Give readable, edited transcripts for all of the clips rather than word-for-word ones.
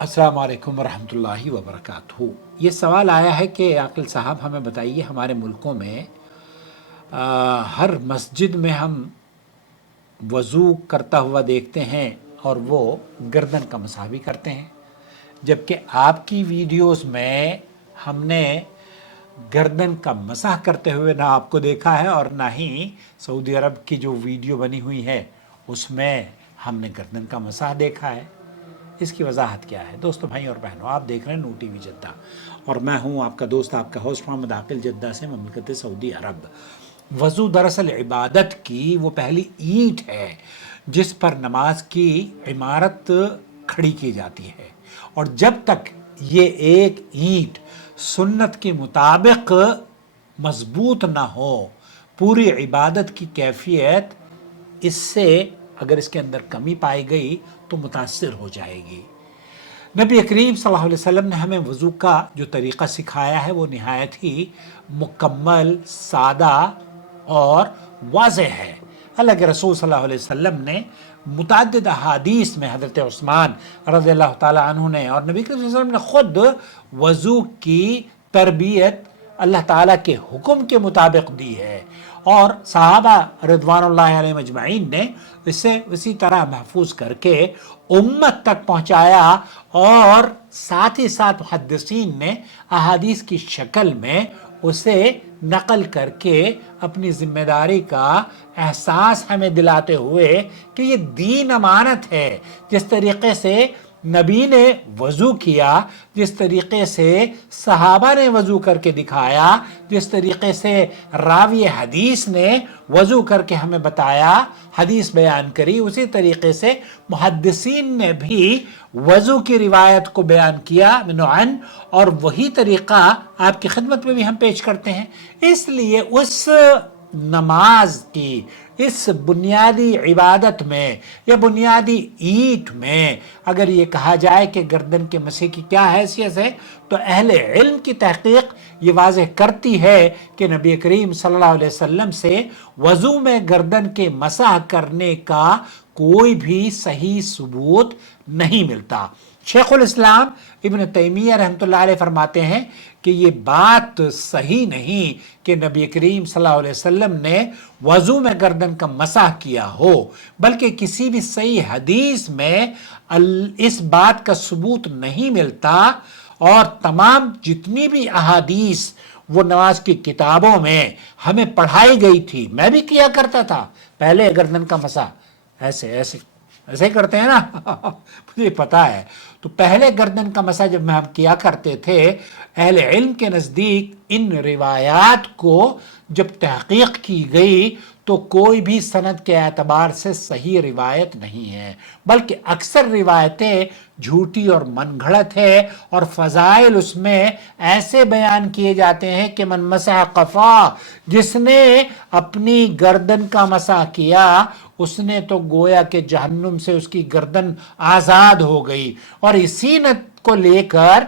अस्सलाम वालेकुम वरहमतुल्लाहि वबरकातुहू। ये सवाल आया है कि आकिल साहब हमें बताइए, हमारे मुल्कों में हर मस्जिद में हम वज़ू करता हुआ देखते हैं और वो गर्दन का मसाह भी करते हैं, जबकि आपकी वीडियोस में हमने गर्दन का मसाह करते हुए ना आपको देखा है और ना ही सऊदी अरब की जो वीडियो बनी हुई है उसमें हमने गर्दन का मसाह देखा है। इसकी वजाहत क्या है? दोस्तों, भाई और बहनों, आप देख रहे हैं नू टीवी जद्दा और मैं हूं आपका दोस्त, आपका होस्ट मोहम्मद आकिल, जद्दा से, ममलकत सऊदी अरब। वज़ू दरअसल इबादत की वो पहली ईंट है जिस पर नमाज की इमारत खड़ी की जाती है, और जब तक ये एक ईंट सुन्नत के मुताबिक मजबूत ना हो, पूरी इबादत की कैफियत इससे अगर इसके अंदर कमी पाई गई तो मुतासिर हो जाएगी। नबी करीम सल्लल्लाहु अलैहि वसल्लम ने हमें वज़ू का जो तरीक़ा सिखाया है वो निहायत ही मुकम्मल, सादा और वाज़ेह है। अल्लाह के रसूल सल्लल्लाहु अलैहि वसल्लम ने मुतअद्दिद अहादीस में हज़रत उस्मान रज़ियल्लाहु ताला अन्हु ने और नबी करीम सल्लल्लाहु अलैहि वसल्लम ने ख़ुद वज़ू की तरबियत अल्लाह ताला के हुक्म के मुताबिक दी है, और सहाबा रिज़वानुल्लाहि अलैहिम अजमईन ने इसे इसी तरह महफूज करके उम्मत तक पहुँचाया, और साथ ही साथ मुहद्दिसीन ने अहादीस की शक्ल में उसे नकल करके अपनी ज़िम्मेदारी का एहसास हमें दिलाते हुए कि ये दीन अमानत है। जिस तरीक़े से नबी ने वज़ू किया, जिस तरीक़े से सहाबा ने वज़ू करके दिखाया, जिस तरीक़े से रावी हदीस ने वज़ू करके हमें बताया, हदीस बयान करी, उसी तरीक़े से मुहद्दिसीन ने भी वज़ू की रिवायत को बयान किया मिनअन, और वही तरीक़ा आपकी खिदमत में भी हम पेश करते हैं। इसलिए उस नमाज की इस बुनियादी इबादत में या बुनियादी ईंट में अगर ये कहा जाए कि गर्दन के मसीह की क्या हैसियत है, तो अहले इल्म की तहकीक ये वाज़ेह करती है कि नबी करीम सल्लल्लाहु अलैहि वसल्लम से वज़ू में गर्दन के मसाह करने का कोई भी सही सबूत नहीं मिलता। शेखुल इस्लाम इब्न तैमिया रहमतुल्लाह अलैह फरमाते हैं कि ये बात सही नहीं कि नबी करीम सल्लल्लाहु अलैहि वसल्लम ने वज़ू में गर्दन का मसाह किया हो, बल्कि किसी भी सही हदीस में इस बात का सबूत नहीं मिलता, और तमाम जितनी भी अहादीस वो नमाज की किताबों में हमें पढ़ाई गई थी, मैं भी किया करता था पहले गर्दन का मसाह ऐसे ऐसे ऐसे ही करते हैं ना मुझे पता है। तो पहले गर्दन का मसा जब हम किया करते थे, अहले इल्म के नज़दीक इन रिवायात को जब तहकीक की गई तो कोई भी सनद के एतबार से सही रिवायत नहीं है, बल्कि अक्सर रिवायतें झूठी और मनगढ़ंत है, और फ़ज़ाइल उसमें ऐसे बयान किए जाते हैं कि मन मसह क़फ़ा, जिसने अपनी गर्दन का मसा किया उसने तो गोया के जहन्नुम से उसकी गर्दन आज़ाद हो गई। और इसी न को लेकर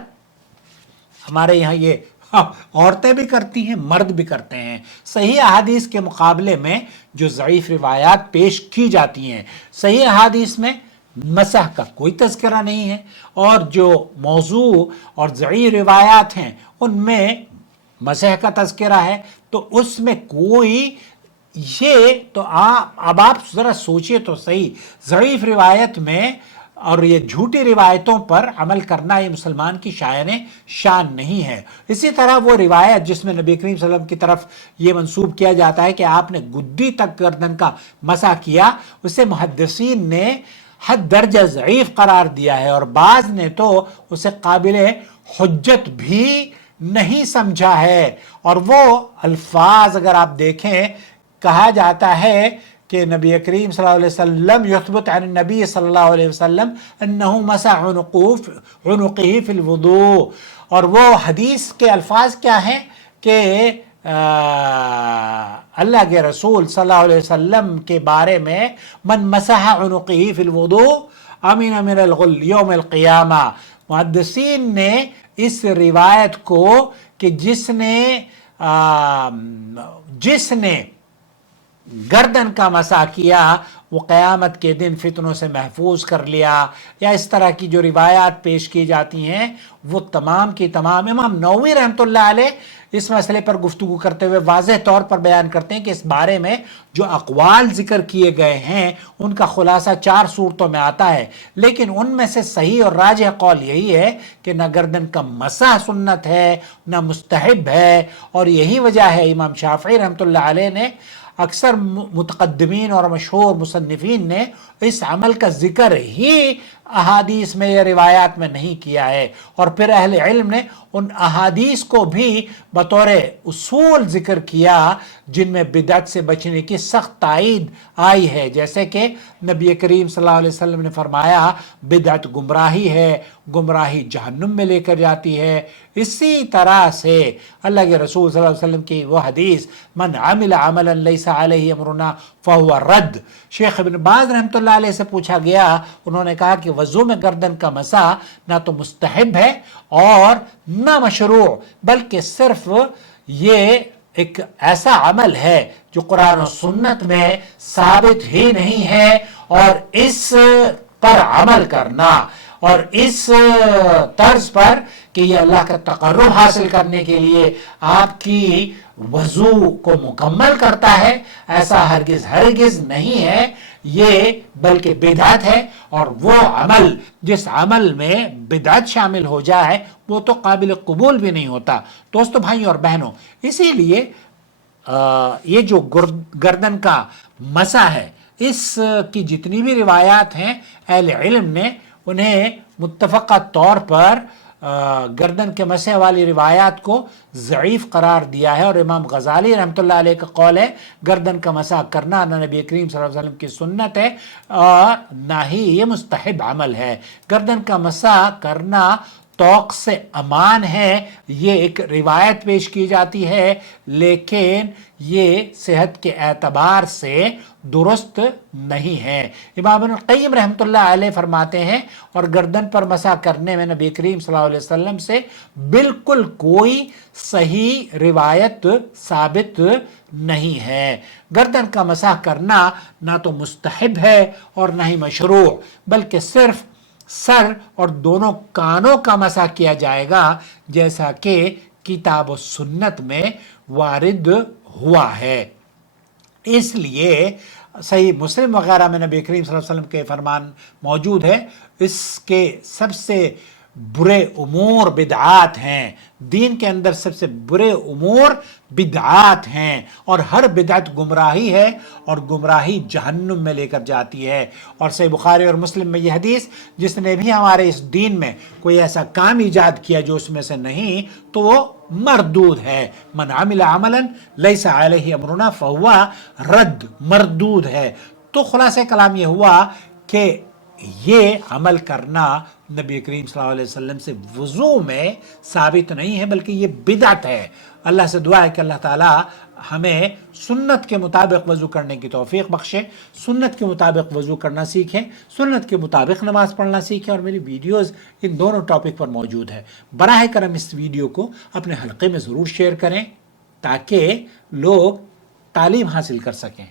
हमारे यहाँ ये औरतें भी करती हैं, मर्द भी करते हैं। सही अहादीस के मुकाबले में जो ज़ईफ़ रिवायात पेश की जाती हैं, सही अहादीस में मसह का कोई तज़किरा नहीं है, और जो मौजू और ज़ईफ़ रिवायात हैं उनमें मसह का तज़किरा है। तो उसमें कोई ये तो अब आप ज़रा सोचिए तो सही, ज़ईफ़ रिवायत में और ये झूठी रिवायतों पर अमल करना ये मुसलमान की शान नहीं है। इसी तरह वो रिवायत जिसमें नबी करीम सल्लल्लाहु अलैहि वसल्लम की तरफ ये मंसूब किया जाता है कि आपने गुद्दी तक गर्दन का मसा किया, उसे मुहद्दिसीन ने हद दर्जा ज़ईफ़ करार दिया है, और बाज़ ने तो उसे काबिल हुज्जत भी नहीं समझा है। और वो अल्फाज अगर आप देखें, कहा जाता है कि नबी करीम सल्लल्लाहु अलैहि वसल्लम युथबत अन नबी सल्लल्लाहु अलैहि वसल्लम अन्नहु मसह उनुक़िही फिल वुदू, और वो हदीस के अल्फाज क्या हैं कि अल्लाह के रसूल सल्लल्लाहु अलैहि वसल्लम के बारे में मन मसह उनुक़िही फिल वुदू अमीन मिनल गुल यौमिल क़ियामा। मुहद्दिसीन ने इस रिवायत को कि जिसने गर्दन का मसा किया وہ قیامت کے دن فتنوں سے محفوظ کر لیا، یا اس طرح کی جو روایات پیش کی جاتی ہیں وہ تمام کی تمام امام نووی رحمۃ اللہ علیہ اس مسئلے پر گفتگو کرتے ہوئے واضح طور پر بیان کرتے ہیں کہ اس بارے میں جو اقوال ذکر کیے گئے ہیں ان کا خلاصہ 4 صورتوں میں آتا ہے، لیکن ان میں سے صحیح اور راجح قول یہی ہے کہ نہ گردن کا مسح سنت ہے نہ مستحب ہے، اور یہی وجہ ہے امام شافعی رحمۃ اللہ علیہ نے، اکثر متقدمین اور مشہور مصنفین نے اس عمل کا ذکر ہی احادیث میں یا روایات میں نہیں کیا ہے، اور پھر اہل علم نے ان احادیث کو بھی بطور اصول ذکر کیا جن میں بدعت سے بچنے کی سخت تائید آئی ہے، جیسے کہ نبی کریم صلی اللہ علیہ وسلم نے فرمایا بدعت گمراہی ہے، گمراہی جہنم میں لے کر جاتی ہے۔ اسی طرح سے اللہ کے رسول صلی اللہ علیہ وسلم کی وہ حدیث من عمل عملا لیس علیہ امرنا فہو رد، شیخ ابن باز رحمۃ اللہ علیہ سے پوچھا گیا، انہوں نے کہا کہ وضو میں گردن کا مسح نہ تو مستحب ہے اور نہ مشروع، بلکہ صرف یہ ایک ایسا عمل ہے جو قرآن و سنت میں ثابت ہی نہیں ہے، اور اس پر عمل کرنا اور اس طرز پر کہ یہ اللہ کا تقرب حاصل کرنے کے لیے آپ کی وضو کو مکمل کرتا ہے، ایسا ہرگز نہیں ہے، یہ بلکہ بدعت ہے، اور وہ عمل جس عمل میں بدعت شامل ہو جائے وہ تو قابل قبول بھی نہیں ہوتا۔ دوستو، بھائیوں اور بہنوں، اسی لیے یہ جو گردن کا مسح ہے اس کی جتنی بھی روایات ہیں اہل علم نے انہیں متفقہ طور پر گردن کے مسح والی روایات کو ضعیف قرار دیا ہے، اور امام غزالی رحمۃ اللہ علیہ کا قول ہے گردن کا مسح کرنا نہ نبی کریم صلی اللہ علیہ وسلم کی سنت ہے اور نہ ہی یہ مستحب عمل ہے۔ گردن کا مسح کرنا توق سے امان ہے، یہ ایک روایت پیش کی جاتی ہے، لیکن یہ صحت کے اعتبار سے درست نہیں ہے۔ امام ابن القیم رحمۃ اللہ علیہ فرماتے ہیں اور گردن پر مسح کرنے میں نبی کریم صلی اللہ علیہ وسلم سے بالکل کوئی صحیح روایت ثابت نہیں ہے۔ گردن کا مسح کرنا نہ تو مستحب ہے اور نہ ہی مشروع، بلکہ صرف سر اور دونوں کانوں کا مسح کیا جائے گا جیسا کہ کتاب و سنت میں وارد ہوا ہے۔ اس لیے صحیح مسلم وغیرہ میں نبی کریم صلی اللہ علیہ وسلم کے فرمان موجود ہے، اس کے سب سے برے امور بدعات ہیں، دین کے اندر سب سے برے امور بدعات ہیں، اور ہر بدعت گمراہی ہے اور گمراہی جہنم میں لے کر جاتی ہے۔ اور صحیح بخاری اور مسلم میں یہ حدیث، جس نے بھی ہمارے اس دین میں کوئی ایسا کام ایجاد کیا جو اس میں سے نہیں تو وہ مردود ہے۔ من عمل عملا لیس علیہ امرنا فہو رد، مردود ہے۔ تو خلاصہ کلام یہ ہوا کہ یہ عمل کرنا نبی کریم صلی اللہ علیہ وسلم سے وضو میں ثابت نہیں ہے، بلکہ یہ بدعت ہے۔ اللہ سے دعا ہے کہ اللہ تعالی ہمیں سنت کے مطابق وضو کرنے کی توفیق بخشے، سنت کے مطابق وضو کرنا سیکھیں، سنت کے مطابق نماز پڑھنا سیکھیں، اور میری ویڈیوز ان دونوں ٹاپک پر موجود ہے۔ براہ کرم اس ویڈیو کو اپنے حلقے میں ضرور شیئر کریں تاکہ لوگ تعلیم حاصل کر سکیں۔